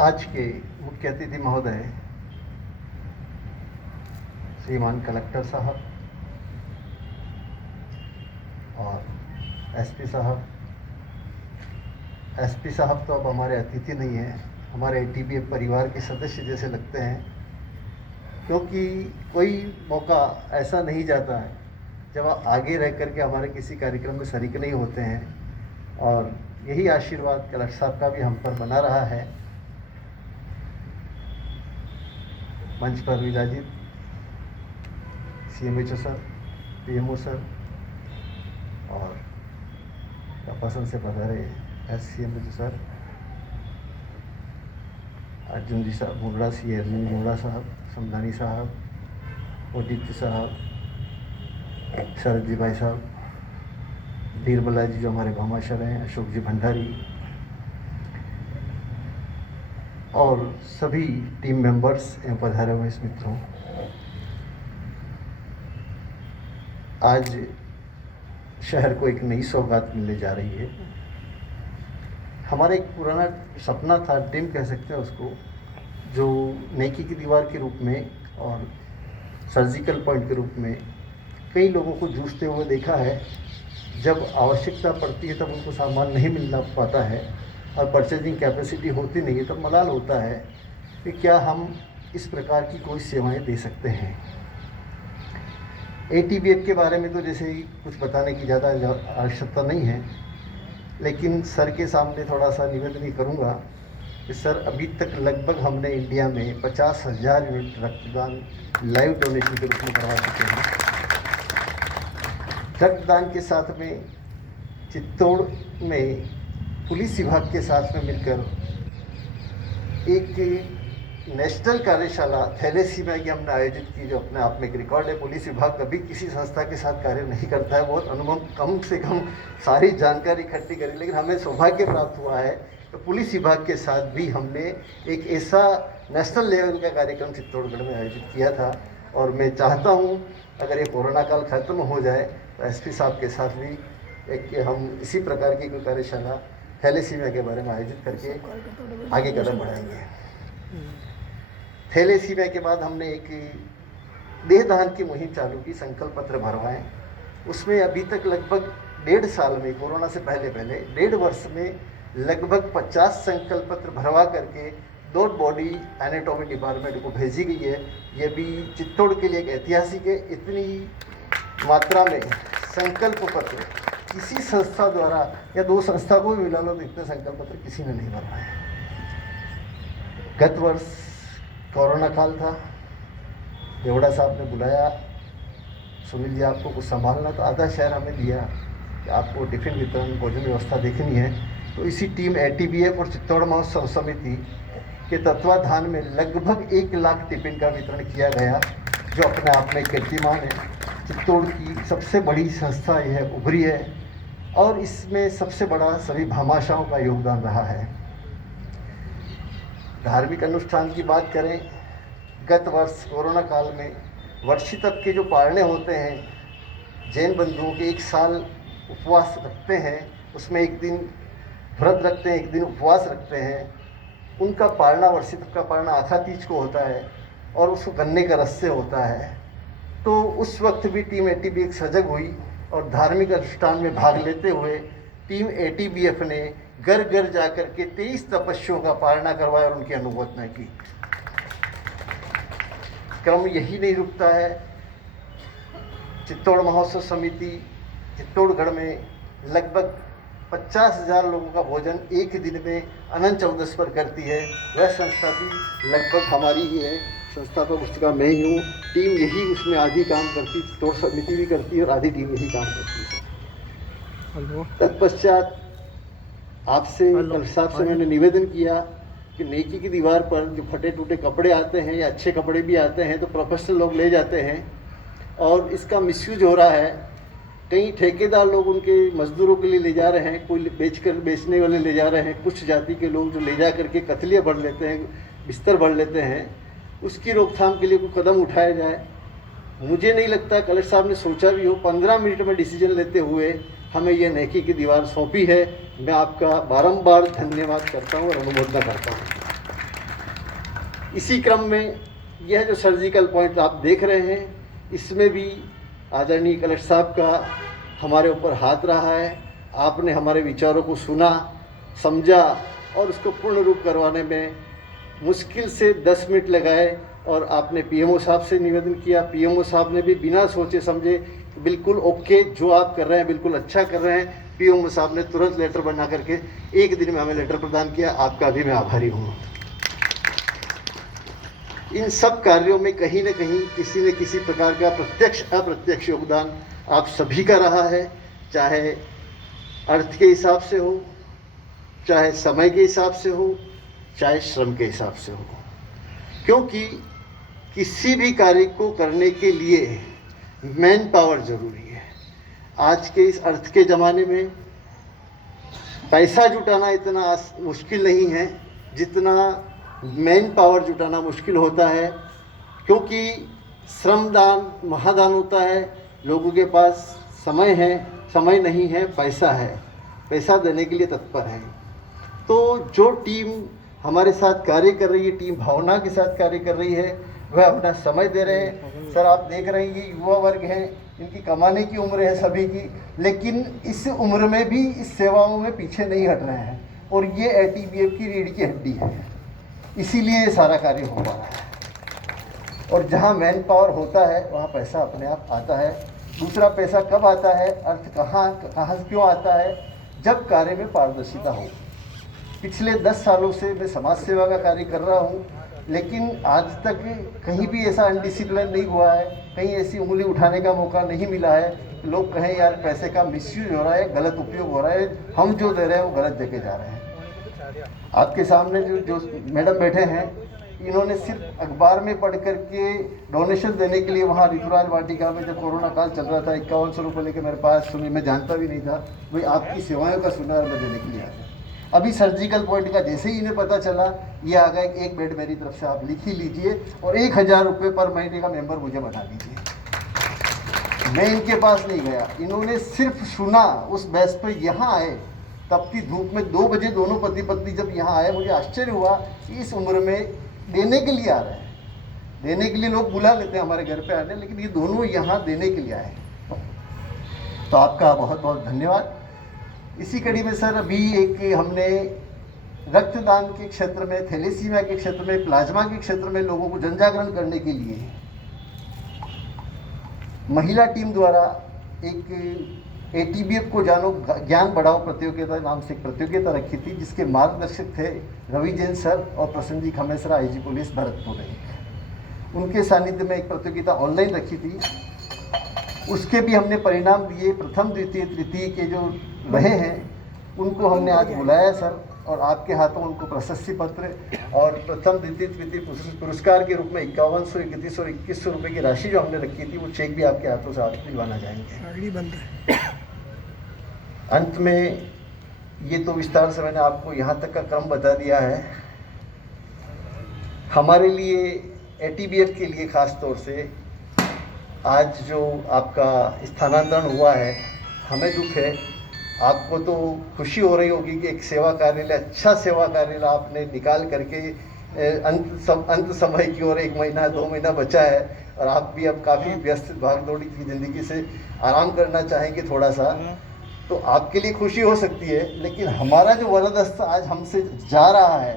आज के मुख्य अतिथि महोदय श्रीमान कलेक्टर साहब और एसपी साहब तो अब हमारे अतिथि नहीं हैं, हमारे एटीबीएफ परिवार के सदस्य जैसे लगते हैं, क्योंकि कोई मौका ऐसा नहीं जाता है जब आप आगे रह करके हमारे किसी कार्यक्रम में शरीक नहीं होते हैं। और यही आशीर्वाद कलेक्टर साहब का भी हम पर बना रहा है। मंच पर विराजित CMHO सर, PMO सर और पसंद से पधारे SCMHO सर, अर्जुन जी साहब मुंगड़ा, अरविंद मुंगड़ा साहब, समदानी साहब, उदित साहब, शरद जी भाई साहब, बीरबला जी जो हमारे भामाशाह हैं, अशोक जी भंडारी और सभी टीम मेंबर्स एवं पधारे हुए मित्रों, आज शहर को एक नई सौगात मिलने जा रही है। हमारा एक पुराना सपना था, ड्रीम कह सकते हैं उसको, जो नेकी की दीवार के रूप में और सर्जिकल पॉइंट के रूप में कई लोगों को जूझते हुए देखा है। जब आवश्यकता पड़ती है तब उनको सामान नहीं मिल पाता है और परचेजिंग कैपेसिटी होती नहीं है, तब मलाल होता है कि क्या हम इस प्रकार की कोई सेवाएं दे सकते हैं। एटीबीएफ के बारे में तो जैसे ही कुछ बताने की ज़्यादा आवश्यकता नहीं है, लेकिन सर के सामने थोड़ा सा निवेदन ही करूँगा कि सर, अभी तक लगभग हमने इंडिया में 50,000 यूनिट रक्तदान लाइव डोनेशन के रूप में करवा चुके हैं। रक्तदान के साथ में चित्तौड़ में पुलिस विभाग के साथ में मिलकर एक नेशनल कार्यशाला थैलेसीमिया की हमने आयोजित की, जो अपने आप में एक रिकॉर्ड है। पुलिस विभाग कभी किसी संस्था के साथ कार्य नहीं करता है, बहुत अनुभव कम से कम सारी जानकारी इकट्ठी करी, लेकिन हमें सौभाग्य प्राप्त हुआ है तो पुलिस विभाग के साथ भी हमने एक ऐसा नेशनल लेवल का कार्यक्रम चित्तौड़गढ़ में आयोजित किया था। और मैं चाहता हूँ अगर ये कोरोना काल खत्म हो जाए तो एसपी साहब के साथ भी एक हम इसी प्रकार की कोई कार्यशाला थैलेसीमिया के बारे में आयोजित करके आगे कदम बढ़ाएंगे। थैलेसीमिया के बाद हमने एक देहदान की मुहिम चालू की, संकल्प पत्र भरवाएं। उसमें अभी तक लगभग 1.5 साल में, कोरोना से पहले 1.5 वर्ष में लगभग 50 संकल्प पत्र भरवा करके 2 बॉडी एनाटॉमी डिपार्टमेंट को भेजी गई है। ये भी चित्तौड़ के लिए एक ऐतिहासिक है। इतनी मात्रा में संकल्प पत्र किसी संस्था द्वारा या 2 संस्था को भी मिला लो तो इतने संकल्प पत्र किसी ने नहीं भरवाए। गत वर्ष कोरोना काल था, देवड़ा साहब ने बुलाया, सुनील जी आपको कुछ संभालना, तो आधा शहर हमें दिया कि आपको टिफिन वितरण, भोजन व्यवस्था देखनी है। तो इसी टीम एटीबीएफ और चित्तौड़ महोत्सव समिति के तत्वाधान में लगभग 1 लाख टिफिन का वितरण किया गया, जो अपने आप में कीर्तिमान है। चित्तौड़ की सबसे बड़ी संस्था यह उभरी है और इसमें सबसे बड़ा सभी भामाशाहों का योगदान रहा है। धार्मिक अनुष्ठान की बात करें, गत वर्ष कोरोना काल में वर्षी तक के जो पारणे होते हैं, जैन बंधुओं के 1 साल उपवास रखते हैं, उसमें 1 दिन व्रत रखते हैं, 1 दिन उपवास रखते हैं। उनका पारना वर्षी तक का पारना आखा तीज को होता है और उसको गन्ने का रस से होता है। तो उस वक्त भी टीम एटीबीएफ सजग हुई और धार्मिक अनुष्ठान में भाग लेते हुए टीम एटीबीएफ ने घर घर जाकर के 23 तपस्वियों का पारणा करवाया और उनकी अनुमोदना की। क्रम यही नहीं रुकता है। चित्तौड़ महोत्सव समिति चित्तौड़गढ़ में लगभग 50,000 लोगों का भोजन एक दिन में अनंत चौदस पर करती है। वह संस्था भी लगभग हमारी ही है, संस्थापक उसका मैं ही हूँ। टीम यही उसमें आधी काम करती, चित्तौड़ समिति भी करती है और आधी टीम यही काम करती है। तत्पश्चात आपसे कल साहब से मैंने निवेदन किया कि नेकी की दीवार पर जो फटे टूटे कपड़े आते हैं या अच्छे कपड़े भी आते हैं तो प्रोफेशनल लोग ले जाते हैं और इसका मिसयूज हो रहा है। कई ठेकेदार लोग उनके मजदूरों के लिए ले जा रहे हैं, कोई बेचने वाले ले जा रहे हैं, कुछ जाति के लोग जो ले जा करके कतलियाँ भर लेते हैं, बिस्तर भर लेते हैं। उसकी रोकथाम के लिए कोई कदम उठाया जाए। मुझे नहीं लगता कलेक्टर साहब ने सोचा भी हो। 15 मिनट में डिसीजन लेते हुए हमें ये नेकी की दीवार सौंपी है। मैं आपका बारंबार धन्यवाद करता हूँ और अनुमोदना करता हूँ। इसी क्रम में यह जो सर्जिकल पॉइंट आप देख रहे हैं, इसमें भी आदरणीय कलेक्टर साहब का हमारे ऊपर हाथ रहा है। आपने हमारे विचारों को सुना, समझा और उसको पूर्ण रूप करवाने में मुश्किल से 10 मिनट लगाए और आपने पीएमओ साहब से निवेदन किया। पीएमओ साहब ने भी बिना सोचे समझे बिल्कुल ओके, जो आप कर रहे हैं बिल्कुल अच्छा कर रहे हैं। पीएमओ साहब ने तुरंत लेटर बना करके 1 दिन में हमें लेटर प्रदान किया। आपका भी मैं आभारी हूँ। इन सब कार्यों में कहीं न कहीं किसी न किसी प्रकार का प्रत्यक्ष अप्रत्यक्ष योगदान आप सभी का रहा है, चाहे अर्थ के हिसाब से हो, चाहे समय के हिसाब से हो, चाहे श्रम के हिसाब से हो। क्योंकि किसी भी कार्य को करने के लिए मैन पावर ज़रूरी है। आज के इस अर्थ के ज़माने में पैसा जुटाना इतना मुश्किल नहीं है जितना मैन पावर जुटाना मुश्किल होता है। क्योंकि श्रमदान महादान होता है। लोगों के पास समय है, समय नहीं है, पैसा है, पैसा देने के लिए तत्पर है। तो जो टीम हमारे साथ कार्य कर रही है, टीम भावना के साथ कार्य कर रही है, वह अपना समय दे रहे हैं। सर आप देख रहे हैं ये युवा वर्ग हैं, इनकी कमाने की उम्र है सभी की, लेकिन इस उम्र में भी इस सेवाओं में पीछे नहीं हट रहे हैं। और ये एटीबीएफ की रीढ़ की हड्डी है, इसीलिए ये सारा कार्य हो पा रहा है। और जहाँ मैन पावर होता है वहाँ पैसा अपने आप आता है। दूसरा पैसा कब आता है, अर्थ कहाँ क्यों आता है, जब कार्य में पारदर्शिता हो। पिछले 10 सालों से मैं समाज सेवा का कार्य कर रहा हूँ, लेकिन आज तक कहीं भी ऐसा अनडिसिप्लिन नहीं हुआ है, कहीं ऐसी उंगली उठाने का मौका नहीं मिला है। लोग कहें यार पैसे का मिसयूज हो रहा है, गलत उपयोग हो रहा है, हम जो दे रहे हैं वो गलत जगह जा रहे हैं। आपके सामने जो मैडम बैठे हैं, इन्होंने सिर्फ अखबार में पढ़ करके डोनेशन देने के लिए वहाँ ऋतुराज वाटिका में जब कोरोना काल चल रहा था 5100 रुपये लेके मेरे पास सुनी, मैं जानता भी नहीं था, भाई आपकी सेवाओं का सुना मैं देने के लिए आया। अभी सर्जिकल पॉइंट का जैसे ही इन्हें पता चला, ये आ गया एक बेड मेरी तरफ से आप लिख ही लीजिए और 1000 रुपये पर महीने का मेंबर मुझे बना दीजिए। मैं इनके पास नहीं गया, इन्होंने सिर्फ सुना, उस बेस पर यहाँ आए, तपती धूप में 2 बजे दोनों पति पत्नी जब यहाँ आए, मुझे आश्चर्य हुआ कि इस उम्र में देने के लिए आ रहे हैं। देने के लिए लोग बुला लेते हैं हमारे घर पे आने, लेकिन ये दोनों यहाँ देने के लिए आए। तो आपका बहुत बहुत धन्यवाद। इसी कड़ी में सर अभी एक हमने रक्तदान के क्षेत्र में, थैलेसीमिया के क्षेत्र में, प्लाज्मा के क्षेत्र में लोगों को जन जागरण करने के लिए महिला टीम द्वारा एक एटीबीएफ को जानो ज्ञान बढ़ाओ प्रतियोगिता नाम से एक प्रतियोगिता रखी थी, जिसके मार्गदर्शक थे रवि जैन सर और प्रसन्नजी खमेसरा आईजी पुलिस भरतपुर। उनके सानिध्य में एक प्रतियोगिता ऑनलाइन रखी थी, उसके भी हमने परिणाम दिए। प्रथम द्वितीय तृतीय के जो रहे हैं उनको हमने आज बुलाया सर, और आपके हाथों उनको प्रशस्ति पत्र और प्रथम द्वितीय तृतीय पुरस्कार के रूप में 5100, 3100 और 2100 रुपये की राशि जो हमने रखी थी, वो चेक भी आपके हाथों से आप दिलवाना चाहेंगे। अंत में ये तो विस्तार से मैंने आपको यहाँ तक का क्रम बता दिया है। हमारे लिए एटीबीएफ के लिए ख़ास तौर से आज जो आपका स्थानांतरण हुआ है, हमें दुख है। आपको तो खुशी हो रही होगी कि एक सेवा कार्यालय, अच्छा सेवा कार्यालय आपने निकाल करके अंत समय की ओर 1 महीना 2 महीना बचा है, और आप भी अब काफ़ी व्यस्त भागदौड़ी की ज़िंदगी से आराम करना चाहेंगे थोड़ा सा, तो आपके लिए खुशी हो सकती है। लेकिन हमारा जो वरदस्त आज हमसे जा रहा है,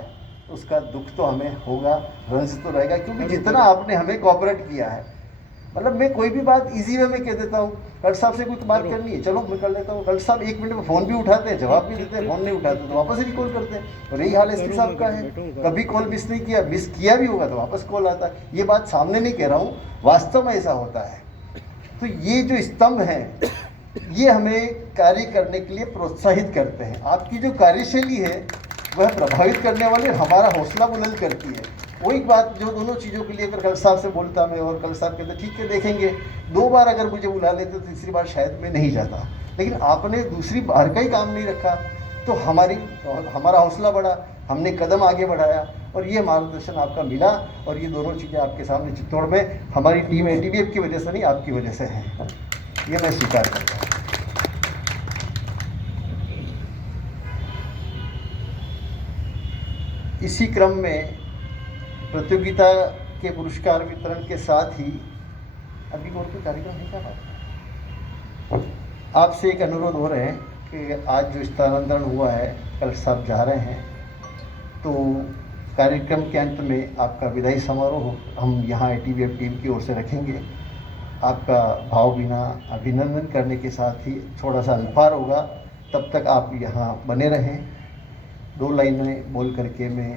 उसका दुख तो हमें होगा, रंज तो रहेगा, क्योंकि जितना आपने हमें कोऑपरेट किया है। मतलब मैं कोई भी बात इजी वे में कह देता हूँ, कलेक्टर साहब से कोई बात करनी है, चलो मैं कर लेता हूँ। कलेक्टर साहब 1 मिनट में फ़ोन भी उठाते हैं, जवाब भी देते हैं, फ़ोन नहीं उठाते तो वापस रिकॉल करते हैं। और यही हाल एसपी साहब का है, कभी कॉल मिस नहीं किया, मिस किया भी होगा तो वापस कॉल आता है। ये बात सामने नहीं कह रहा हूँ, वास्तव में ऐसा होता है। तो ये जो स्तंभ हैं, ये हमें कार्य करने के लिए प्रोत्साहित करते हैं। आपकी जो कार्यशैली है वह प्रभावित करने वाली, हमारा हौसला बुलंद करती है। वही बात जो दोनों चीज़ों के लिए अगर कलेक्टर साहब से बोलता मैं, और कलेक्टर साहब कहते ठीक है देखेंगे, 2 बार अगर मुझे बुला लेते तो तीसरी बार शायद मैं नहीं जाता, लेकिन आपने दूसरी बार का ही काम नहीं रखा, तो हमारा हौसला बढ़ा, हमने कदम आगे बढ़ाया, और ये मार्गदर्शन आपका मिला। और ये दोनों चीज़ें आपके सामने चित्तौड़ में हमारी टीम एटीबीएफ की वजह से नहीं, आपकी वजह से है, ये मैं स्वीकार करता हूँ। इसी क्रम में प्रतियोगिता के पुरस्कार वितरण के साथ ही अभी और कोई कार्यक्रम है क्या बात? आपसे एक अनुरोध हो रहे हैं कि आज जो स्थानांतरण हुआ है, कल साहब जा रहे हैं, तो कार्यक्रम के अंत में आपका विदाई समारोह हम यहाँ ITVF टीम की ओर से रखेंगे। आपका भावभीना अभिनंदन करने के साथ ही थोड़ा सा अल्पार होगा, तब तक आप यहाँ बने रहें। 2 लाइनें बोल करके मैं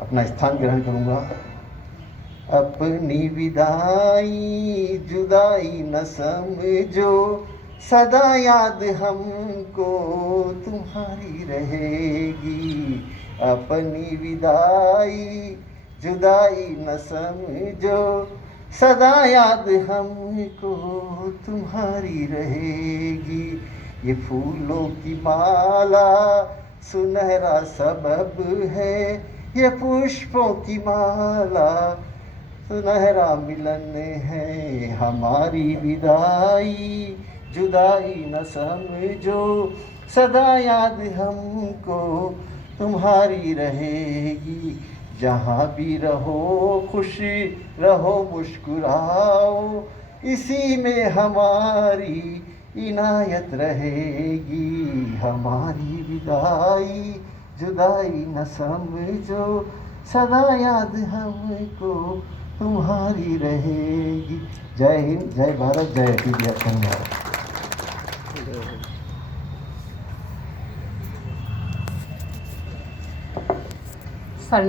अपना स्थान ग्रहण करूँगा। अपनी विदाई जुदाई न समझो, सदा याद हमको तुम्हारी रहेगी। अपनी विदाई जुदाई न समझो, सदा याद हमको तुम्हारी रहेगी। ये फूलों की माला सुनहरा सबब है, ये पुष्पों की माला सुनहरा मिलन है। हमारी विदाई जुदाई न समझो, सदा याद हमको तुम्हारी रहेगी। जहाँ भी रहो खुश रहो मुस्कुराओ, इसी में हमारी इनायत रहेगी। हमारी विदाई जुदाई न समझो, सदा याद हमको तुम्हारी रहेगी। जय हिंद, जय भारत, जय ITVF। धन्यवाद।